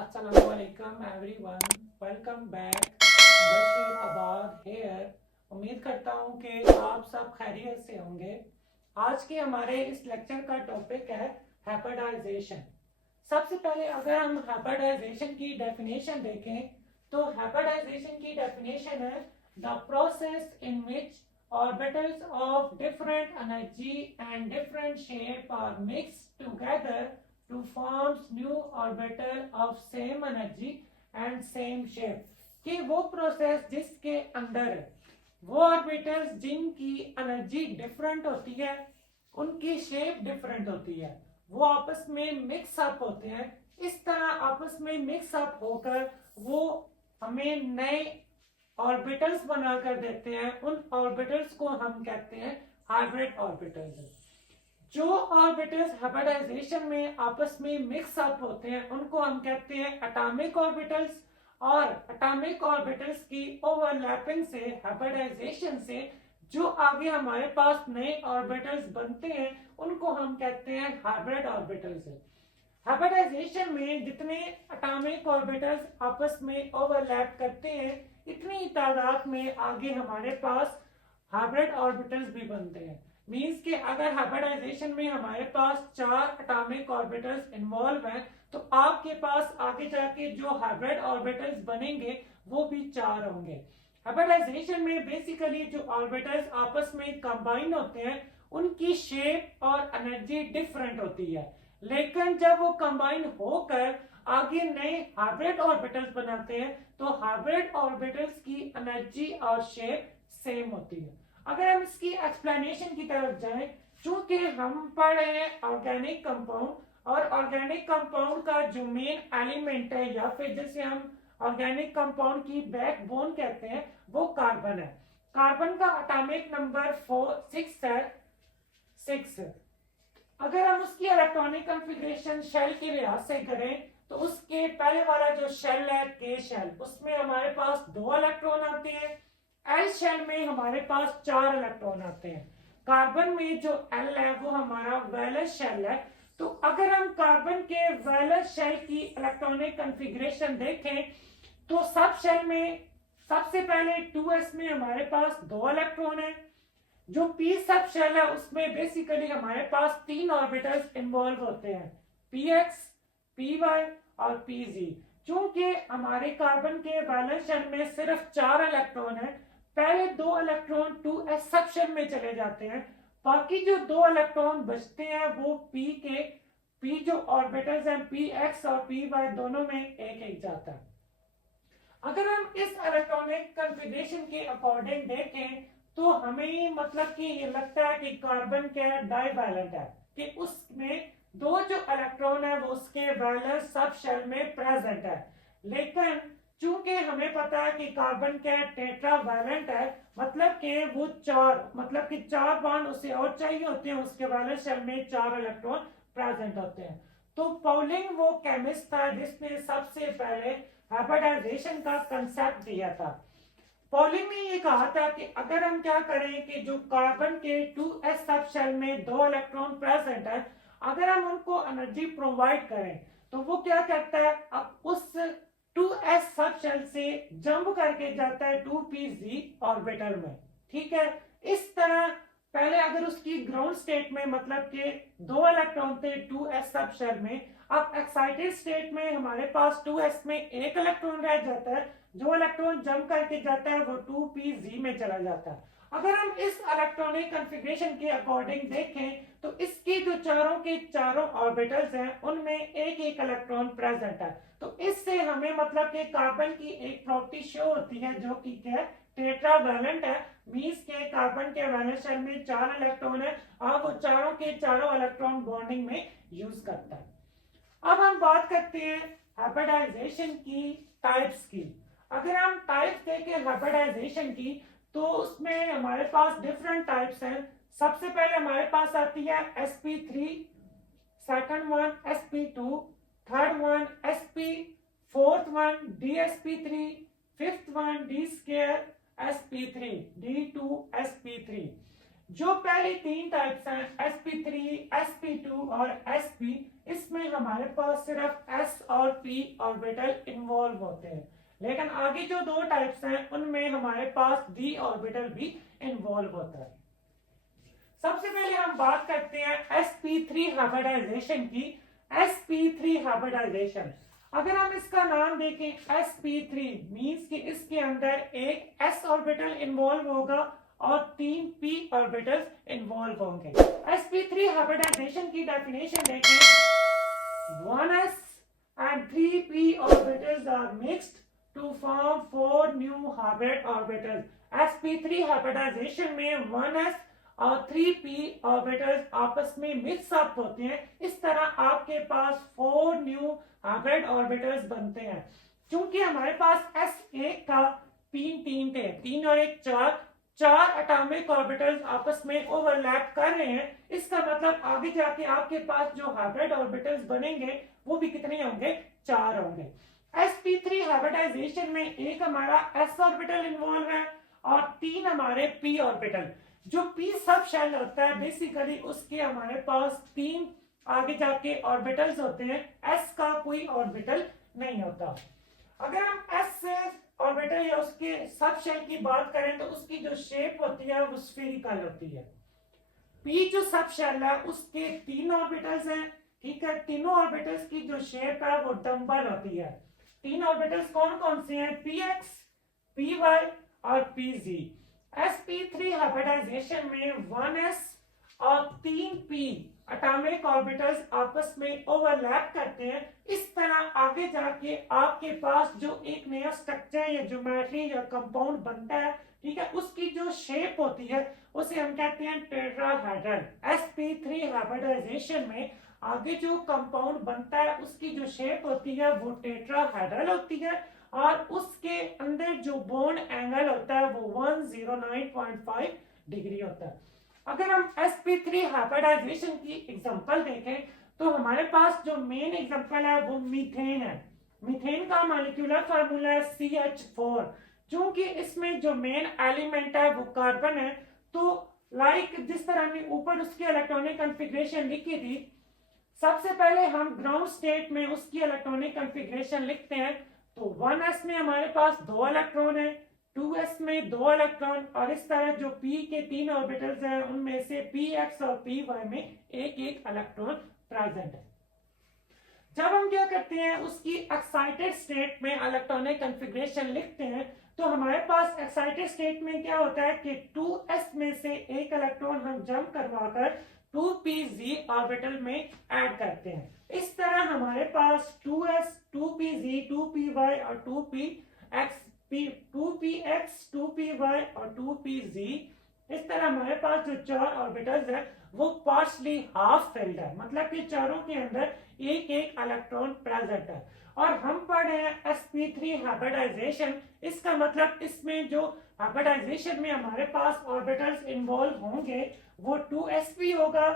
अस्सलामुअलैकुम everyone, welcome back. Bashir आबाद hair. उम्मीद करता हूँ कि आप सब खैरियत से होंगे। आज के हमारे इस लेक्चर का टॉपिक है हैपर्डाइजेशन। सबसे पहले अगर हम हैपर्डाइजेशन की डेफिनेशन देखें तो हैपर्डाइजेशन की डेफिनेशन है the process in which orbitals of different energy and different shape are mixed together to forms new orbital of same energy and same shape। कि वो प्रोसेस जिसके अंदर है वो ऑर्बिटल्स जिनकी एनर्जी डिफरेंट होती है, उनकी शेप डिफरेंट होती है, वो आपस में मिक्स अप होते हैं। इस तरह आपस में मिक्स अप होकर वो हमें नए ऑर्बिटल्स बनाकर देते हैं। उन ऑर्बिटल्स को हम कहते हैं हाइब्रिड ऑर्बिटल्स। जो ऑर्बिटल्स हाइब्रिडाइजेशन में आपस में मिक्स अप होते हैं उनको हम कहते हैं एटॉमिक ऑर्बिटल्स। और एटॉमिक ऑर्बिटल्स की ओवरलैपिंग से, हाइब्रिडाइजेशन से जो आगे हमारे पास नए ऑर्बिटल्स बनते हैं उनको हम कहते हैं हाइब्रिड ऑर्बिटल्स। हाइब्रिडाइजेशन में जितने एटॉमिक ऑर्बिटल्स आपस में ओवरलैप करते हैं इतनी तादाद में आगे हमारे पास हाइब्रिड ऑर्बिटल्स भी बनते हैं। मींस कि अगर हाइब्रिडाइजेशन में हमारे पास 4 एटॉमिक ऑर्बिटल्स इन्वॉल्व हैं तो आपके पास आगे जाके जो हाइब्रिड ऑर्बिटल्स बनेंगे वो भी 4 होंगे। हाइब्रिडाइजेशन में बेसिकली जो ऑर्बिटल्स आपस में कंबाइन होते हैं उनकी शेप और एनर्जी डिफरेंट होती है, लेकिन जब वो कंबाइन होकर आगे नए हाइब्रिड ऑर्बिटल्स बनाते हैं तो हाइब्रिड ऑर्बिटल्स की एनर्जी और शेप सेम होती है। अगर हम इसकी एक्सप्लेनेशन की तरफ जाएं, चूंकि हम पढ़ रहे हैं ऑर्गेनिक कंपाउंड और ऑर्गेनिक कंपाउंड का जो मेन एलिमेंट है या फिर जिसे हम ऑर्गेनिक कंपाउंड की बैकबोन कहते हैं वो कार्बन है। कार्बन का एटॉमिक नंबर 6 है, 6। अगर हम उसकी इलेक्ट्रॉनिक कॉन्फ़िगरेशन शेल के लिहाज से करें तो उसके पहले वाला जो शेल है के शेल, उसमें हमारे पास 2 इलेक्ट्रॉन आते हैं। एल शेल में हमारे पास 4 इलेक्ट्रॉन आते हैं। कार्बन में जो एल है वो हमारा वैलेंस शेल है। तो अगर हम कार्बन के वैलेंस शेल की इलेक्ट्रॉनिक कॉन्फ़िगरेशन देखें तो सब शेल में सबसे पहले 2s में हमारे पास 2 इलेक्ट्रॉन है। जो पी सब शेल है उसमें बेसिकली हमारे पास 3 ऑर्बिटल्स इन्वॉल्व होते हैं, px, py और pz। चूंकि हमारे कार्बन के वैलेंस शेल में सिर्फ 4 इलेक्ट्रॉन है, पहले 2 इलेक्ट्रॉन 2s सब शेल में चले जाते हैं, बाकी जो 2 इलेक्ट्रॉन बचते हैं वो p जो ऑर्बिटल्स हैं px और py दोनों में एक एक जाता है। अगर हम इस इलेक्ट्रॉनिक कॉन्फ़िगरेशन के अकॉर्डिंग देखें तो हमें मतलब कि ये लगता है कि कार्बन क्या है, डाइवैलेंट है, कि उसमें 2 जो इलेक्ट्रॉन है वो उसके वैलेंस सब शेल में प्रेजेंट है। लेकिन चूंकि हमें पता है कि कार्बन क्या है, टेट्रावैलेंट है, मतलब कि वो 4 बॉन्ड उसे और चाहिए होते हैं, उसके वैलेंस शेल में 4 इलेक्ट्रॉन प्रेजेंट होते हैं। तो पॉलिंग वो केमिस्ट था जिसने सबसे पहले हाइब्रिडाइजेशन का कंसेप्ट दिया था। पॉलिंग ने ये कहा था कि अगर हम क्या करें कि जो कार्बन के 2s सब शेल में 2 इलेक्ट्रॉन प्रेजेंट है, अगर हम उनको एनर्जी प्रोवाइड करें तो वो क्या करता है, अब उस 2s सब शेल से जंप करके जाता है 2pz ऑर्बिटल में। ठीक है, इस तरह पहले अगर उसकी ग्राउंड स्टेट में मतलब कि 2 इलेक्ट्रॉन थे 2s सब शेल में, अब एक्साइटेड स्टेट में हमारे पास 2s में 1 इलेक्ट्रॉन रह जाता है, जो इलेक्ट्रॉन जंप करके जाता है वो 2pz में चला जाता है। अगर हम इस इलेक्ट्रॉनिक कॉन्फ़िगरेशन के अकॉर्डिंग देखें तो इसके जो चारों के चारों ऑर्बिटल्स हैं उनमें एक एक इलेक्ट्रॉन प्रेजेंट है। तो इससे हमें मतलब कि कार्बन की एक प्रॉपर्टी शो होती है जो कि क्या, टेट्रावैलेंट है। मींस के कार्बन के वैलेंस शेल में 4 इलेक्ट्रॉन है और वो चारों के चारों इलेक्ट्रॉन बॉन्डिंग में यूज करता है। अब हम बात करते हैं हाइब्रिडाइजेशन की टाइप्स की। अगर हम टाइप्स देखें हाइब्रिडाइजेशन की तो उसमें हमारे पास डिफरेंट टाइप्स हैं। सबसे पहले हमारे पास आती है sp3, second one sp2, third one sp, fourth one dsp3, fifth one d square sp3, d2sp3। जो पहले 3 टाइप्स हैं sp3, sp2 और sp, इसमें हमारे पास सिर्फ s और p ऑर्बिटल इन्वॉल्व होते हैं, लेकिन आगे जो दो टाइप्स हैं उनमें हमारे पास d ऑर्बिटल भी इन्वॉल्व होता है। सबसे पहले हम बात करते हैं sp3 हाइब्रिडाइजेशन की। sp3 हाइब्रिडाइजेशन, अगर हम इसका नाम देखें sp3 मींस कि इसके अंदर एक s ऑर्बिटल इन्वॉल्व होगा और 3 p ऑर्बिटल्स इन्वॉल्व होंगे। sp3 हाइब्रिडाइजेशन की डेफिनेशन देखें, 1s and 3p orbitals are mixed to form 4 new hybrid orbitals. sp3 hybridisation में 1s और 3p ऑर्बिटल्स आपस में मिक्स अप होते हैं। इस तरह आपके पास 4 न्यू हाइब्रिड ऑर्बिटल्स बनते हैं। क्योंकि हमारे पास s एक था, p 3 थे, 3 और 1 4, 4 एटॉमिक ऑर्बिटल्स आपस में ओवरलैप कर रहे हैं। इसका मतलब आगे जाके आपके पास जो हाइब्रिड ऑर्बिटल्स बनेंगे वो भी कितने होंगे, 4 होंगे। sp3 हाइब्रिडाइजेशन में एक हमारा s ऑर्बिटल इन्वॉल्व है और 3 हमारे p ऑर्बिटल। जो p सब शेल होता है बेसिकली उसके हमारे पास 3 आगे जाके ऑर्बिटल्स होते हैं, s का कोई ऑर्बिटल नहीं होता। अगर हम s से ऑर्बिटल या उसके सब शेल की बात करें तो उसकी जो शेप होती है वो स्फेरिकल होती है। p जो सब शेल है उसके 3 ऑर्बिटल्स हैं, ठीक है। तीनों ऑर्बिटल्स की जो शेप है वो डंबल होती है। 3 ऑर्बिटल्स कौन कौन से हैं, px, py और pz। sp3 हाइब्रिडाइजेशन में 1s और 3p एटॉमिक ऑर्बिटल्स आपस में ओवरलैप करते हैं। इस तरह आगे जाके आपके पास जो एक नया स्ट्रक्चर या ज्योमेट्री या कंपाउंड बनता है, ठीक है, उसकी जो शेप होती है उसे हम कहते हैं टेट्राहेड्रल। sp3 हाइब्रिडाइजेशन में आगे जो कंपाउंड बनता है उसकी जो शेप होती है वो टेट्राहेड्रल होती है और उसके अंदर जो बॉन्ड एंगल होता है वो 109.5 डिग्री होता है। अगर हम sp3 हाइब्रिडाइजेशन की एग्जांपल देखें तो हमारे पास जो मेन एग्जांपल है वो मीथेन है। मीथेन का मॉलिक्यूलर फार्मूला है CH4। क्योंकि इसमें जो मेन एलिमेंट है वो कार्बन है, तो लाइक जिस तरह हमने ऊपर उसकी इलेक्ट्रॉनिक कॉन्फ़िगरेशन लिखी थी, सबसे पहले हम ग्राउंड स्टेट में उसकी इलेक्ट्रॉनिक कॉन्फ़िगरेशन लिखते हैं। तो 1s में हमारे पास 2 इलेक्ट्रॉन है, 2s में 2 इलेक्ट्रॉन और इस तरह जो p के 3 ऑर्बिटल्स हैं उनमें से px और py में एक एक इलेक्ट्रॉन प्रेजेंट है। जब हम क्या करते हैं उसकी एक्साइटेड स्टेट में इलेक्ट्रॉनिक कॉन्फ़िगरेशन लिखते हैं तो हमारे पास एक्साइटेड स्टेट में क्या होता है कि 2s में से एक इलेक्ट्रॉन हम जंप करवाकर 2pz ऑर्बिटल में ऐड करते हैं। इस तरह हमारे पास 2s, 2pz, 2py और 2px, 2py और 2pz, इस तरह हमारे पास जो 4 ऑर्बिटल्स है वो पार्शली हाफ फिल्ड है, मतलब कि चारों के अंदर एक एक इलेक्ट्रॉन प्रेजेंट है। और हम पढ़ रहे हैं sp3 हाइब्रिडाइजेशन, इसका मतलब इसमें जो हाइब्रिडाइजेशन में हमारे पास ऑर्बिटल्स इन्वॉल्व होंगे वो 2sp होगा,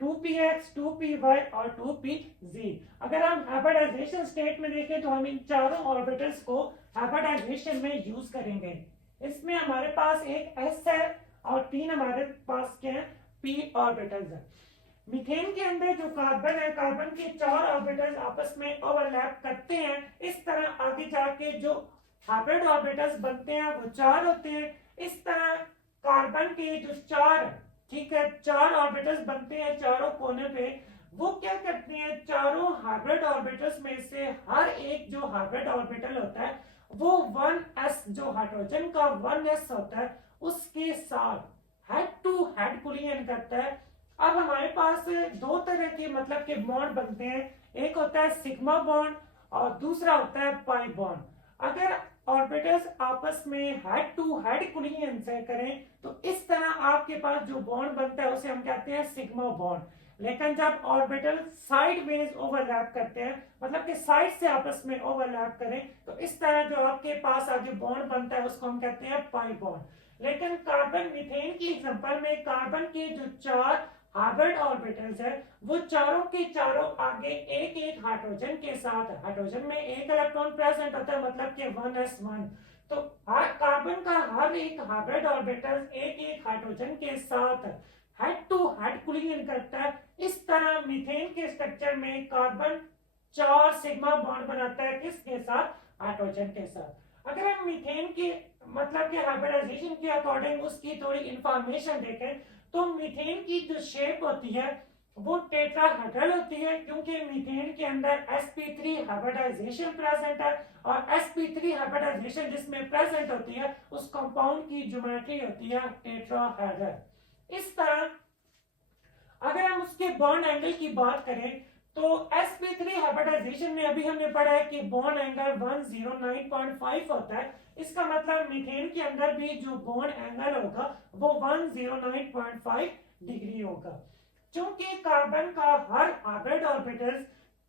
2px, 2py और 2pz। अगर हम हाइब्रिडाइजेशन स्टेट में देखें तो हम इन चारों ऑर्बिटल्स को हाइब्रिडाइजेशन में यूज करेंगे। इसमें हमारे पास एक s है और 3 हमारे पास क्या है, p ऑर्बिटल्स है। मीथेन के अंदर जो कार्बन है, कार्बन के 4 ऑर्बिटल्स आपस में ओवरलैप करते हैं। इस तरह आगे जाके जो हाइब्रिड ऑर्बिटल्स बनते हैं वो 4 होते हैं। इस तरह कार्बन के जो 4, ठीक है, 4 ऑर्बिटल्स बनते हैं चारों कोने पे। वो क्या करते हैं, चारों हाइब्रिड ऑर्बिटल्स में से हर एक जो हाइब्रिड ऑर्बिटल होता है वो 1s जो हाइड्रोजन का 1s होता है उसके साथ हेड टू हेड कोलिजन करता है। अब हमारे पास 2 तरह के मतलब के बॉन्ड बनते हैं, एक होता है सिग्मा बॉन्ड और दूसरा होता है पाई बॉन्ड। अगर ऑर्बिटल्स आपस में हेड टू हेड कोलिजन से करें तो इस तरह आपके पास जो बॉन्ड बनता है उसे हम कहते हैं सिग्मा बॉन्ड। लेकिन जब ऑर्बिटल साइडवेज ओवरलैप करते हैं, मतलब कि साइड से आपस में ओवरलैप करें, तो इस तरह जो आपके पास आज बॉन्ड बनता है उसको हम कहते हैं पाई बॉन्ड। लेकिन कार्बन मीथेन की एग्जांपल में कार्बन के जो 4 हाइब्रिड ऑर्बिटल्स है वो चारों के चारों आगे एक एक हाइड्रोजन के साथ, हाइड्रोजन में एक इलेक्ट्रॉन प्रेजेंट होता है, मतलब कि 1s1। तो कार्बन का हर एक हाइब्रिड ऑर्बिटल एक एक हाइड्रोजन के साथ हेड टू हेड कोलिजन करता है। इस तरह मीथेन के स्ट्रक्चर में कार्बन 4 सिग्मा बॉन्ड बनाता है, किसके साथ? हाइड्रोजन के साथ। अगर हम मीथेन की मतलब के हाइब्रिडाइजेशन के अकॉर्डिंग उसकी थोड़ी इंफॉर्मेशन देखें तो मीथेन की जो शेप होती है वो टेट्राहेड्रल होती है, क्योंकि मीथेन के अंदर sp3 हाइब्रिडाइजेशन प्रेजेंट है, और sp3 हाइब्रिडाइजेशन जिसमें प्रेजेंट होती है उस कंपाउंड की ज्योमेट्री होती है टेट्राहेड्रल। इस तरह अगर हम उसके बॉन्ड एंगल की बात करें तो sp3 हाइब्रिडाइजेशन में अभी हमने पढ़ा है कि बॉन्ड एंगल 109.5 होता है। इसका मतलब मीथेन के अंदर भी जो बॉन्ड एंगल होगा वो 109.5 डिग्री होगा। चूंकि कार्बन का हर हाइब्रिड ऑर्बिटल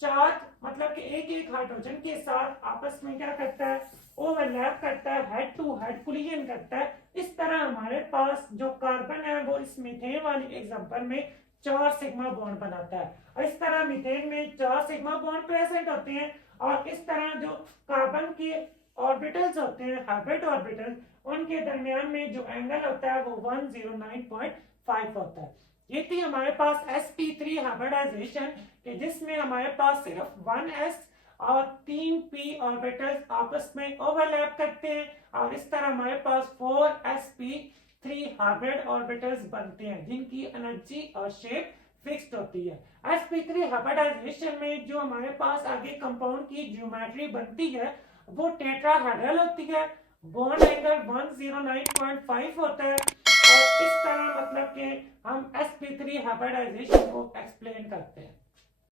चार्ज मतलब कि एक एक हाइड्रोजन के साथ आपस में क्या करता है? ओवरलैप करता है, हेड टू हेड कोलिजन करता है। इस तरह हमारे पास जो कार्बन है वो इस मीथेन वाली एग्जांपल में 4 सिग्मा बॉन्ड बनाता है, और इस तरह मीथेन में 4 सिग्मा बॉन्ड प्रेजेंट होते हैं। और इस तरह जो कार्बन के ऑर्बिटल्स होते हैं, हाइब्रिड ऑर्बिटल्स, उनके दरमियान में जो एंगल होता है वो 109.5 होता है। ये थी हमारे पास sp3 हाइब्रिडाइजेशन कि जिसमें हमारे पास सिर्फ 1s और 3p ऑर्बिटल्स आपस में ओवरलैप करते हैं, और इस तरह हमारे पास 4sp3 हाइब्रिड ऑर्बिटल्स बनते हैं जिनकी एनर्जी और शेप फिक्स्ड होती है। sp3 हाइब्रिडाइजेशन में जो हमारे पास आगे कंपाउंड की ज्योमेट्री बनती है वो टेट्राहेड्रल होती है, बॉन्ड एंगल 109.5 होता है, और इस तरह मतलब कि हम sp3 हाइब्रिडाइजेशन को एक्सप्लेन करते हैं।